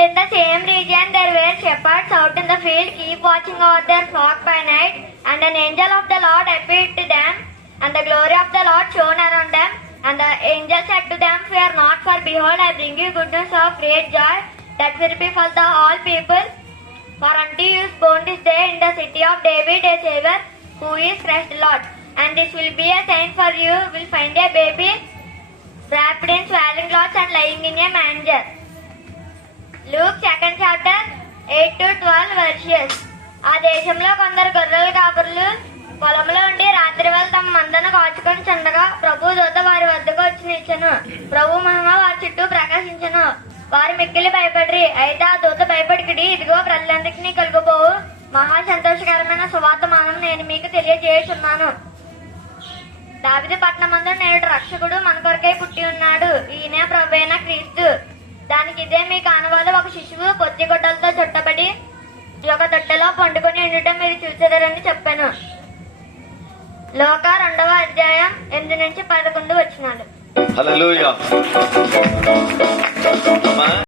And in the same region there were shepherds out in the field, keep watching over their flock by night. And an angel of the Lord appeared to them, and the glory of the Lord shone around them. And the angel said to them, fear not, for behold, I bring you good news of great joy, that will befall the all people. For unto you is born this day in the city of David a Savior, who is Christ the Lord. And this will be a sign for you, will find a baby wrapped in swaddling cloths and lying in a manger. Luke 2nd chapter 8 to 12 verses. ఆ దేశంలో కొందరు గొర్రెల కాపరులు పొలంలో ఉండి రాత్రి వేళ తమ మందను కాచుకొని చుండగా ప్రభు దూత వారి వద్దకు వచ్చి నిలిచెను. ప్రభు మహిమ వారి చుట్టూ ప్రకాశించెను. వారు మిక్కిలి భయపడిరి. అయితే ఆ దూత భయపడికిడి, ఇదిగో ప్రజలందరికీ కలుగబోవు మహా సంతోషకరమైన సువార్తమానం నేను మీకు తెలియజేయుచున్నాను. దావీదు పట్టణమందు నేడు రక్షకుడు మన కొరకై పుట్టి ఉన్నాడు. ఈయన ప్రభువైన క్రీస్తు. దానికి ఇదే మీ కానువాలు, ఒక శిశువు పొత్తి గుడ్డలతో చుట్టబడి ఒక తొట్టెలో పండుకొని ఉండటం మీరు చూసేదారని చెప్పాను. లోక 2వ అధ్యాయం 8 నుంచి 11 వచనాలు. హల్లెలూయా.